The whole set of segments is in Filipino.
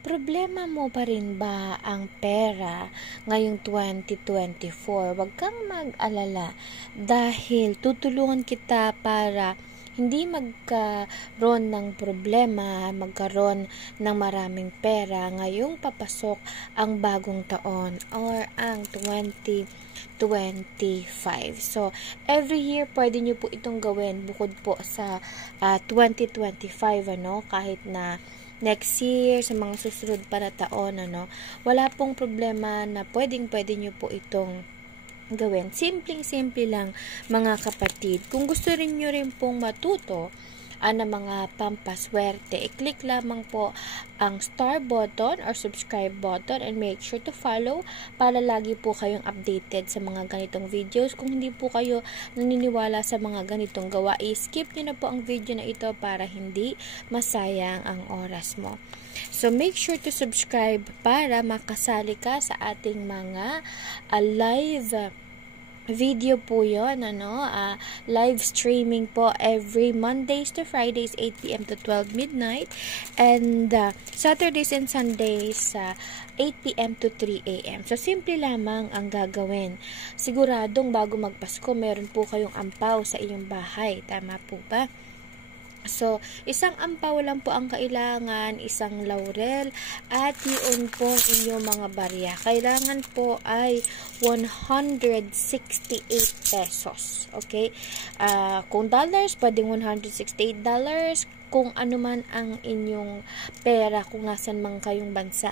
Problema mo pa rin ba ang pera ngayong 2024? Huwag kang mag-alala dahil tutulungan kita para hindi magkaroon ng problema, magkaroon ng maraming pera ngayong papasok ang bagong taon or ang 2025. So, every year pwede nyo po itong gawin bukod po sa 2025, kahit na next year, sa mga susunod pa na taon, wala pong problema na pwede nyo po itong gawin. Simpleng-simple lang, mga kapatid. Kung gusto rin nyo rin pong matuto ng mga pampaswerte, i-click lamang po ang star button or subscribe button and make sure to follow para lagi po kayong updated sa mga ganitong videos. Kung hindi po kayo naniniwala sa mga ganitong gawa, i-skip nyo na po ang video na ito para hindi masayang ang oras mo. So, make sure to subscribe para makasali ka sa ating mga live video po yun, live streaming po every Mondays to Fridays, 8 p.m. to 12 midnight, and Saturdays and Sundays, 8 p.m. to 3 a.m. So, simple lamang ang gagawin. Siguradong bago magpasko, meron po kayong ampaw sa iyong bahay. Tama po ba? So, isang ampaw lang po ang kailangan, isang laurel, at yun po inyong mga barya. Kailangan po ay 168 pesos. Okay? Kung dollars, pwedeng $168. Kung ano man ang inyong pera, kung nasan man kayong bansa,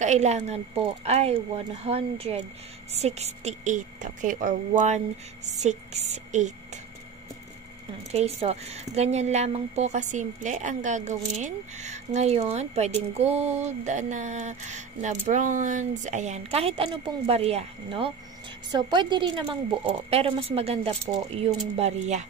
kailangan po ay 168. Okay? Or 168. Okay, so, ganyan lamang po kasimple ang gagawin. Ngayon, pwedeng gold, na bronze, ayan. Kahit ano pong barya, So, pwede rin namang buo, pero mas maganda po yung barya.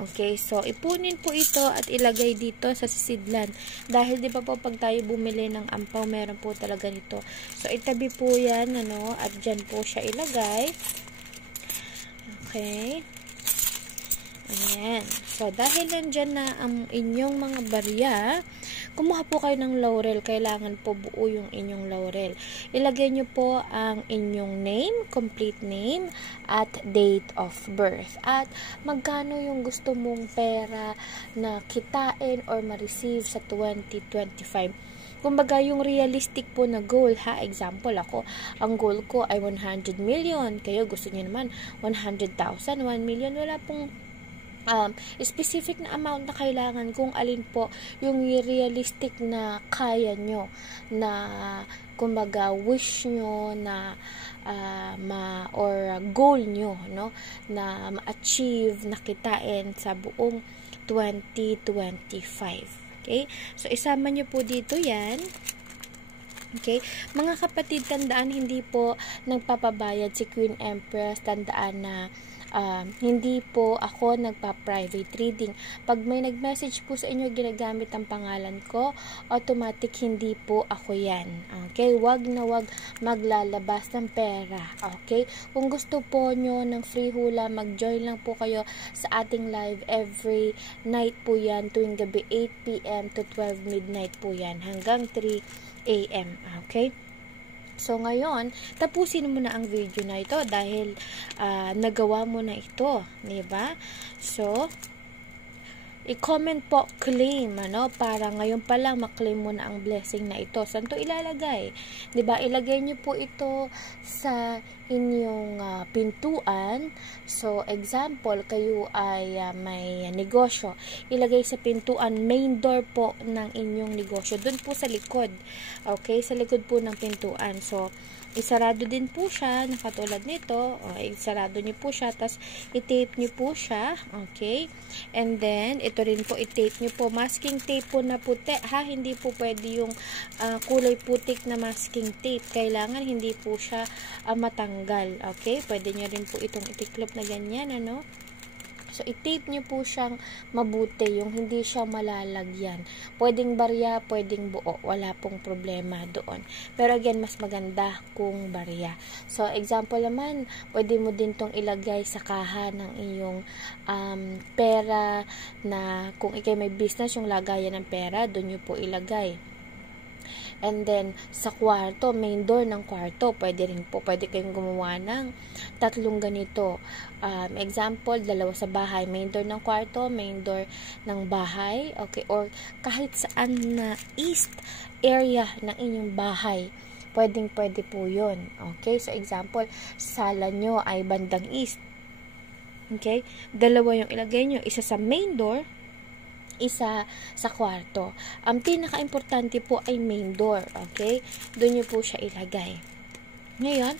Okay, so, ipunin po ito at ilagay dito sa sisidlan. Dahil, di ba po, pag tayo bumili ng ampaw, meron po talaga nito. So, itabi po yan, at dyan po siya ilagay. Okay. Ayan. So, dahil nandyan na ang inyong mga barya, kumuha po kayo ng laurel. Kailangan po buo yung inyong laurel. Ilagay nyo po ang inyong name, complete name, at date of birth. At magkano yung gusto mong pera na kitain or ma-receive sa 2025. Kumbaga, yung realistic po na goal, example ako, ang goal ko ay 100 million. Kayo, gusto niyo naman 100,000, 1 million. Wala pong specific na amount na kailangan, kung alin po yung realistic na kaya nyo, na kumbaga wish nyo na or goal nyo, na ma-achieve, na kitain sa buong 2025. Okay? So, isama nyo po dito yan. Okay? Mga kapatid, tandaan, hindi po nagpapabayad si Queen Empress. Tandaan na hindi po ako nagpa-private reading. Pag may nag-message po sa inyo, ginagamit ang pangalan ko, automatic hindi po ako yan. Okay? Wag na wag maglalabas ng pera. Okay? Kung gusto po nyo ng free hula, mag-join lang po kayo sa ating live every night po yan, tuwing gabi 8 p.m. to 12 midnight po yan, hanggang 3 a.m. Okay? So, ngayon, tapusin mo na ang video na ito dahil nagawa mo na ito. Diba? So, i-comment po, claim, para ngayon pa lang maklaim mo na ang blessing na ito. Saan to ilalagay? Diba? Ilagay nyo po ito sa inyong pintuan. So, example, kayo ay may negosyo. Ilagay sa pintuan, main door po ng inyong negosyo. Doon po sa likod. Okay? Sa likod po ng pintuan. So, isarado din po siya, na katulad nito. Isarado niyo po siya, tapos i-tape niyo po siya. Okay? And then, ito rin po, i-tape niyo po. Masking tape po na puti, hindi po pwede yung kulay putik na masking tape. Kailangan hindi po siya matanggal. Okay? Pwede niyo rin po itong itiklop na ganyan, So, i-tape nyo po siyang mabuti, yung hindi siya malalagyan. Pwedeng barya, pwedeng buo. Wala pong problema doon. Pero again, mas maganda kung barya. So, example naman, pwede mo din tong ilagay sa kaha ng iyong pera, na kung ikay may business, yung lagayan ng pera, doon nyo po ilagay. And then, sa kwarto, main door ng kwarto, pwede rin po, pwede kayong gumawa ng tatlong ganito. Example, dalawa sa bahay, main door ng kwarto, main door ng bahay, okay, or kahit saan na east area ng inyong bahay, pwede po yun. Okay, so example, sala nyo ay bandang east. Okay, dalawa yung ilagay nyo, isa sa main door, isa sa kwarto. Ang pinaka-importante po ay main door. Okay? Doon nyo po siya ilagay. Ngayon,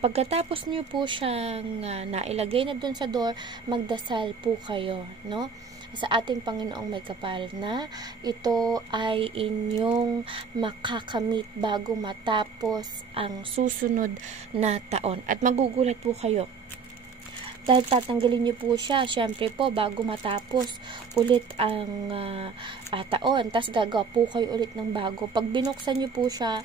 pagkatapos nyo po siyang nailagay na doon sa door, magdasal po kayo, no? Sa ating Panginoong may kapal na ito ay inyong makakamit bago matapos ang susunod na taon. At magugulat po kayo. Dahil tatanggalin niyo po siya, syempre po, bago matapos ulit ang taon. Tapos gagawa po kayo ulit ng bago. Pag binuksan niyo po siya,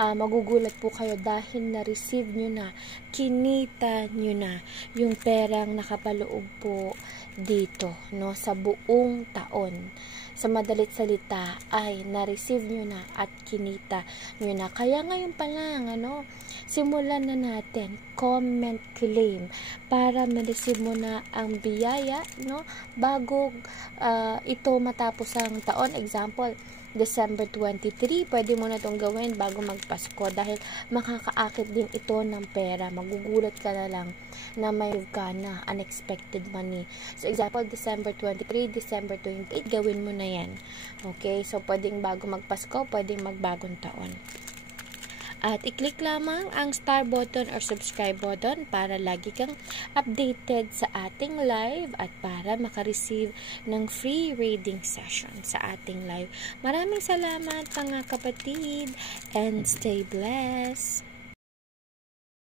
magugulat po kayo dahil na-receive niyo na, kinita niyo na yung perang nakapaloob po dito, no, sa buong taon. Sa madalit salita ay na-receive nyo na at kinita nyo na. Kaya ngayon pa lang, simulan na natin, comment, claim, para ma-receive mo na ang biyaya, no, bago ito matapos ang taon. Example, December 23, pwede mo na itong gawin bago magpasko dahil makakaakit din ito ng pera. Magugulat ka na lang na may ka na unexpected money. So, example, December 23, December 28, gawin mo na yan. Okay? So, pwedeng bago magpasko, pwedeng magbagong taon. At i-click lamang ang star button or subscribe button para lagi kang updated sa ating live at para makareceive ng free reading session sa ating live. Maraming salamat mga kapatid and stay blessed!